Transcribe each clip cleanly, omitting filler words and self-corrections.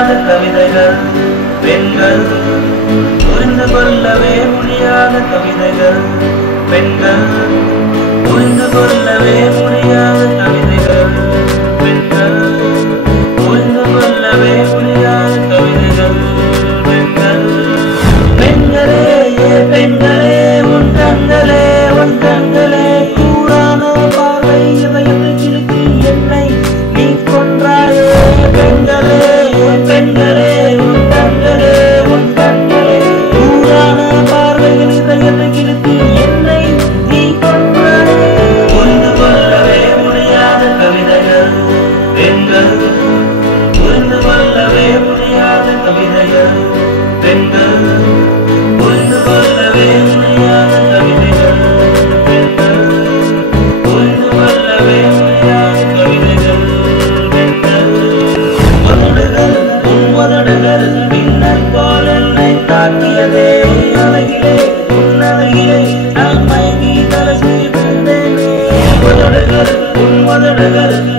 முடியாத கவிதைகள் பெண்கள் புரிந்து கொள்ளவே முடியாத கவிதைகள் பெண்கள் புரிந்து கொள்ளவே முடியாத கவிதைகள் பெண்கள் புரிந்து கொள்ளவே முடியாத கவிதைகள் பெண்கள் பெண்களே பெண்களே உன் கண்களே கூறான பார்வை இதயத்தை கிழக்கு என்னை நீ கொன்றாயே பெண்களே பெண்களே உன் கண்களே கூறான பார்வையில் இதயத்தை கிழக்கு என்னை நீ கொன்றாயே புரிந்து கொள்ளவே முடியாத கவிதைகள் பெண்கள் புரிந்து கொள்ளவே முடியாத கவிதைகள் பெண்கள் புரிந்து கொள்ளவே முடியாத கவிதைகள் பெண்கள் புரிந்து கொள்ளவே முடியாத கவிதைகள் பெண்கள் உதடுகள் மின்னல் போல் என்னை தாக்கியதே அழகிலே உன் அழகிலே நான் மயங்கி தலசி விழுந்தேனே உதடுகள்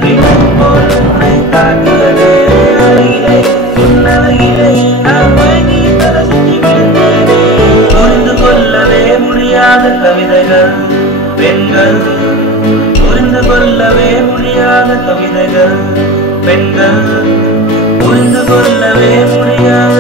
மின்னல் போல் என்னை தாக்கியதே அழகிலே உன் அழகிலே நான் மயங்கி தலசி விழுந்தேனே புரிந்து கொள்ளவே முடியாத கவிதைகள் பெண்கள் புரிந்து கொள்ளவே முடியாத கவிதைகள் பெண்கள் புரிந்து கொள்ளவே முடியாத